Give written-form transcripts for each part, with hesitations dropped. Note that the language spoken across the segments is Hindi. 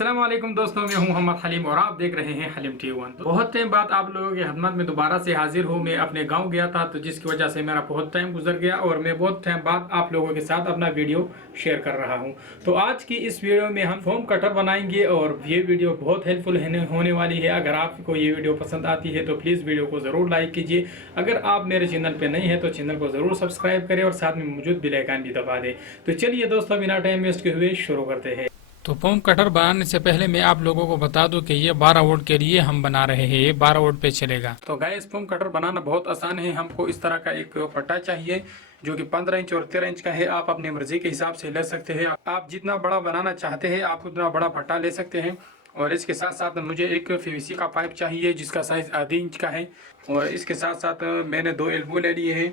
अस्सलाम वालेकुम दोस्तों, मैं हूं मोहम्मद हलीम और आप देख रहे हैं हलीम टी1। तो बहुत टाइम बाद आप लोगों की खिदमत में दोबारा से हाजिर हूं। मैं अपने गांव गया था, तो जिसकी वजह से मेरा बहुत टाइम गुजर गया और मैं बहुत टाइम बाद आप लोगों के साथ अपना वीडियो शेयर कर रहा हूं। तो आज की इस वीडियो में हम फोम कटर बनाएंगे और ये वीडियो बहुत हेल्पफुल होने वाली है। अगर आपको ये वीडियो पसंद आती है तो प्लीज़ वीडियो को ज़रूर लाइक कीजिए। अगर आप मेरे चैनल पर नहीं है तो चैनल को ज़रूर सब्सक्राइब करें और साथ में मौजूद बेल आइकन भी दबा दें। तो चलिए दोस्तों, बिना टाइम वेस्ट किए हुए शुरू करते हैं। तो फोम कटर बनाने से पहले मैं आप लोगों को बता दूं कि ये 12 वोल्ट के लिए हम बना रहे हैं। ये 12 वोल्ट पे चलेगा। तो गाइस, फोम कटर बनाना बहुत आसान है। हमको इस तरह का एक फट्टा चाहिए जो कि 15 इंच और 13 इंच का है। आप अपनी मर्जी के हिसाब से ले सकते हैं। आप जितना बड़ा बनाना चाहते हैं आप उतना बड़ा फट्टा ले सकते हैं। और इसके साथ साथ मुझे एक पीवीसी का पाइप चाहिए जिसका साइज आधी इंच का है। और इसके साथ साथ मैंने 2 एल्बो ले लिए हैं।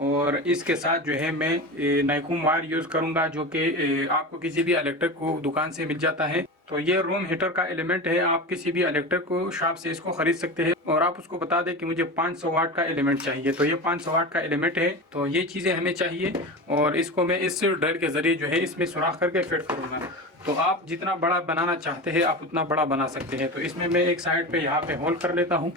और इसके साथ जो है मैं नाइकुम वायर यूज़ करूंगा जो कि आपको किसी भी इलेक्ट्रिक को दुकान से मिल जाता है। तो ये रूम हीटर का एलिमेंट है। आप किसी भी इलेक्ट्रिक को शॉप से इसको खरीद सकते हैं। और आप उसको बता दें कि मुझे 500 वाट का एलिमेंट चाहिए, तो ये 500 वाट का एलिमेंट है। तो ये चीज़ें हमें चाहिए और इसको मैं इस ड्रिल के ज़रिए जो है इसमें सुराख करके फिट करूँगा। तो आप जितना बड़ा बनाना चाहते हैं आप उतना बड़ा बना सकते हैं। तो इसमें मैं एक साइड पे यहाँ पे होल कर लेता हूँ।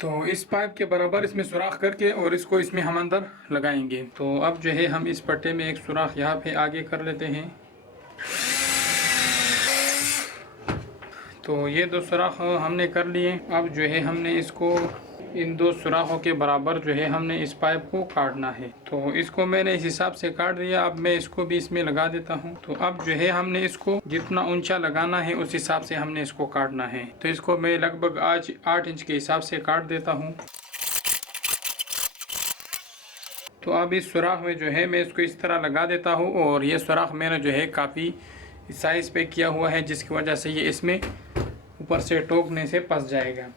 तो इस पाइप के बराबर इसमें सुराख करके और इसको इसमें हम अंदर लगाएंगे। तो अब जो है हम इस पट्टे में एक सुराख यहाँ पे आगे कर लेते हैं। तो ये 2 सुराख हमने कर लिए। अब जो है हमने इसको इन 2 सुराखों के बराबर जो है हमने इस पाइप को काटना है। तो इसको मैंने इस हिसाब से काट दिया। अब मैं इसको भी इसमें लगा देता हूँ। तो अब जो है हमने इसको जितना ऊंचा लगाना है उस हिसाब से हमने इसको काटना है। तो इसको मैं लगभग आज 8 इंच के हिसाब से काट देता हूँ। तो अब इस सुराख में जो है मैं इसको इस तरह लगा देता हूँ। और ये सुराख मैंने जो है काफ़ी साइज पे किया हुआ है जिसकी वजह से ये इसमें ऊपर से टोकने से फंस जाएगा।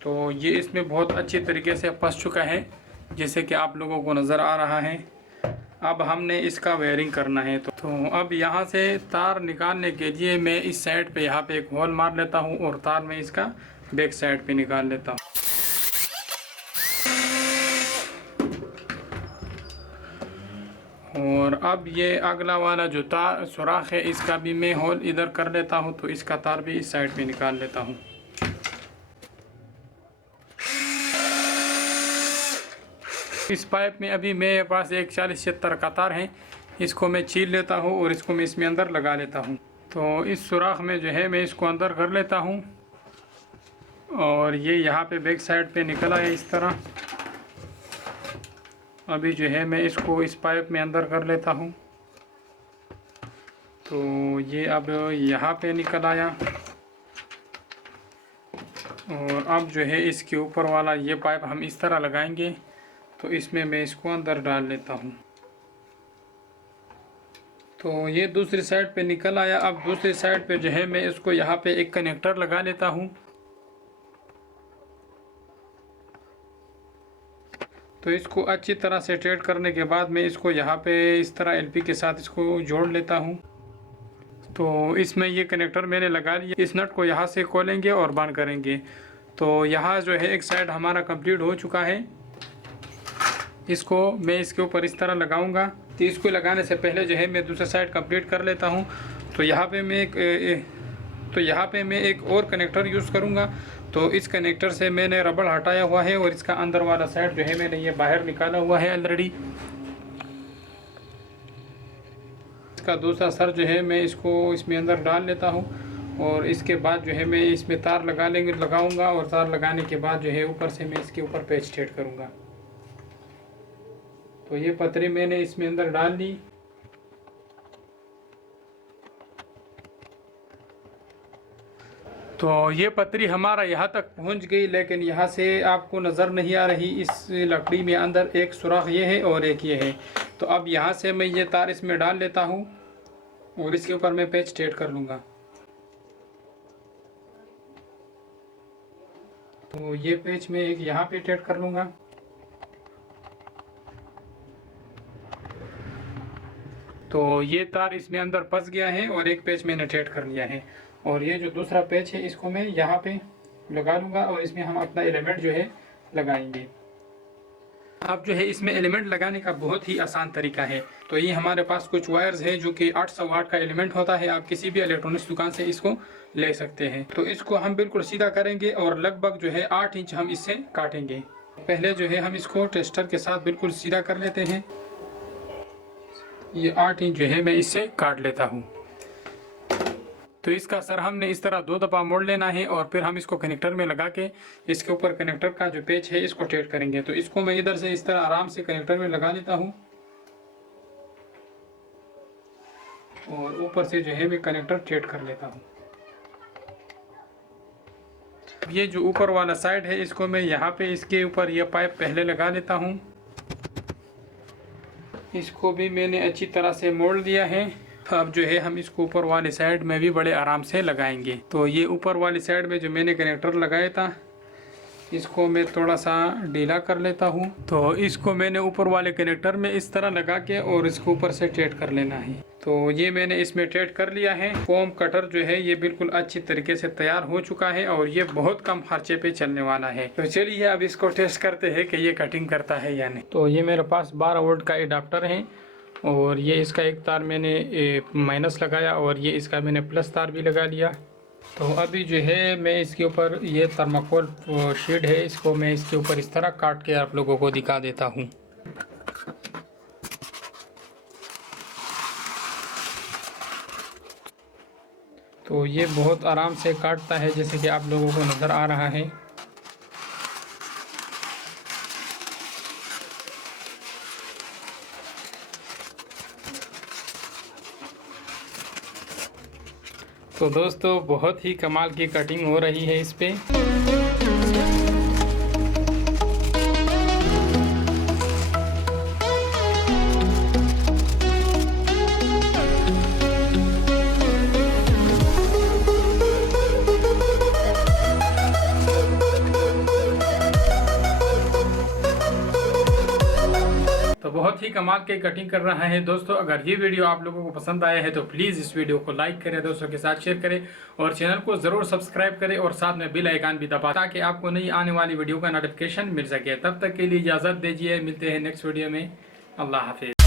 तो ये इसमें बहुत अच्छी तरीके से फंस चुका है जैसे कि आप लोगों को नज़र आ रहा है। अब हमने इसका वायरिंग करना है। तो अब यहाँ से तार निकालने के लिए मैं इस साइड पे यहाँ पे एक होल मार लेता हूँ और तार में इसका बैक साइड पे निकाल लेता हूँ। और अब ये अगला वाला जो तार सुराख है इसका भी मैं होल इधर कर लेता हूँ। तो इसका तार भी इस साइड पे निकाल लेता हूँ। इस पाइप में अभी मेरे पास एक 40-70 का तार है। इसको मैं छील लेता हूँ और इसको मैं इसमें अंदर लगा लेता हूँ। तो इस सुराख में जो है मैं इसको अंदर कर लेता हूँ। और ये यहाँ पे बैक साइड पे निकला है इस तरह। अभी जो है मैं इसको इस पाइप में अंदर कर लेता हूँ। तो ये अब यहाँ पे निकल आया। और अब जो है इसके ऊपर वाला ये पाइप हम इस तरह लगाएंगे। तो इसमें मैं इसको अंदर डाल लेता हूँ। तो ये दूसरी साइड पे निकल आया। अब दूसरी साइड पे जो है मैं इसको यहाँ पे एक कनेक्टर लगा लेता हूँ। तो इसको अच्छी तरह से टाइट करने के बाद मैं इसको यहाँ पे इस तरह एलपी के साथ इसको जोड़ लेता हूँ। तो इसमें ये कनेक्टर मैंने लगा लिया। इस नट को यहाँ से खोलेंगे और बंद करेंगे। तो यहाँ जो है एक साइड हमारा कंप्लीट हो चुका है। इसको मैं इसके ऊपर इस तरह लगाऊंगा। तो इसको लगाने से पहले जो है मैं दूसरा साइड कंप्लीट कर लेता हूँ। तो यहाँ पे मैं एक और कनेक्टर यूज़ करूँगा। तो इस कनेक्टर से मैंने रबड़ हटाया हुआ है और इसका अंदर वाला साइड जो है मैंने ये बाहर निकाला हुआ है ऑलरेडी। इसका दूसरा सर जो है मैं इसको इसमें अंदर डाल लेता हूँ। और इसके बाद जो है मैं इसमें तार लगाऊंगा और तार लगाने के बाद जो है ऊपर से मैं इसके ऊपर पेच सेट करूँगा। तो ये पतरी मैंने इसमें अंदर डाल ली। तो ये पतरी हमारा यहाँ तक पहुँच गई, लेकिन यहाँ से आपको नज़र नहीं आ रही। इस लकड़ी में अंदर एक सुराख ये है और एक ये है। तो अब यहाँ से मैं ये तार इसमें डाल लेता हूँ और इसके ऊपर मैं पेच सेट कर लूँगा। तो ये पेच मैं एक यहाँ पे सेट कर लूँगा। तो ये तार इसमें अंदर फंस गया है और एक पेच मैंने सेट कर लिया है। और ये जो दूसरा पेच है इसको मैं यहाँ पे लगा लूँगा और इसमें हम अपना एलिमेंट जो है लगाएंगे। अब जो है इसमें एलिमेंट लगाने का बहुत ही आसान तरीका है। तो ये हमारे पास कुछ वायर्स है जो कि 800 वाट का एलिमेंट होता है। आप किसी भी इलेक्ट्रॉनिक्स दुकान से इसको ले सकते हैं। तो इसको हम बिल्कुल सीधा करेंगे और लगभग जो है 8 इंच हम इससे काटेंगे। पहले जो है हम इसको टेस्टर के साथ बिल्कुल सीधा कर लेते हैं। ये 8 इंच जो है मैं इससे काट लेता हूँ। तो इसका सर हमने इस तरह 2 दफ़ा मोड़ लेना है और फिर हम इसको कनेक्टर में लगा के इसके ऊपर कनेक्टर का जो पेच है इसको टाइट करेंगे। तो इसको मैं इधर से इस तरह आराम से कनेक्टर में लगा लेता हूँ और ऊपर से जो है मैं कनेक्टर टाइट कर लेता हूँ। ये जो ऊपर वाला साइड है इसको मैं यहाँ पे इसके ऊपर ये पाइप पहले लगा लेता हूँ। इसको भी मैंने अच्छी तरह से मोड़ लिया है। अब जो है हम इसको ऊपर वाली साइड में भी बड़े आराम से लगाएंगे। तो ये ऊपर वाली साइड में जो मैंने कनेक्टर लगाया था इसको मैं थोड़ा सा ढीला कर लेता हूँ। तो इसको मैंने ऊपर वाले कनेक्टर में इस तरह लगा के और इसको ऊपर से टाइट कर लेना है। तो ये मैंने इसमें टाइट कर लिया है। फोम कटर जो है ये बिल्कुल अच्छी तरीके से तैयार हो चुका है और ये बहुत कम खर्चे पे चलने वाला है। तो चलिए अब इसको टेस्ट करते हैं कि ये कटिंग करता है या नहीं। तो ये मेरे पास 12 वोल्ट का एडाप्टर है और ये इसका एक तार मैंने माइनस लगाया और ये इसका मैंने प्लस तार भी लगा लिया। तो अभी जो है मैं इसके ऊपर ये थर्माकोल शीट है इसको मैं इसके ऊपर इस तरह काट के आप लोगों को दिखा देता हूँ। तो ये बहुत आराम से काटता है जैसे कि आप लोगों को नज़र आ रहा है। तो दोस्तों बहुत ही कमाल की कटिंग हो रही है इस पे। तो बहुत ही कमाल के कटिंग कर रहा है दोस्तों। अगर ये वीडियो आप लोगों को पसंद आया है तो प्लीज़ इस वीडियो को लाइक करें, दोस्तों के साथ शेयर करें और चैनल को ज़रूर सब्सक्राइब करें और साथ में बेल आइकन भी दबाएं ताकि आपको नई आने वाली वीडियो का नोटिफिकेशन मिल सके। तब तक के लिए इजाज़त दीजिए, मिलते हैं नेक्स्ट वीडियो में। अल्लाह हाफिज़।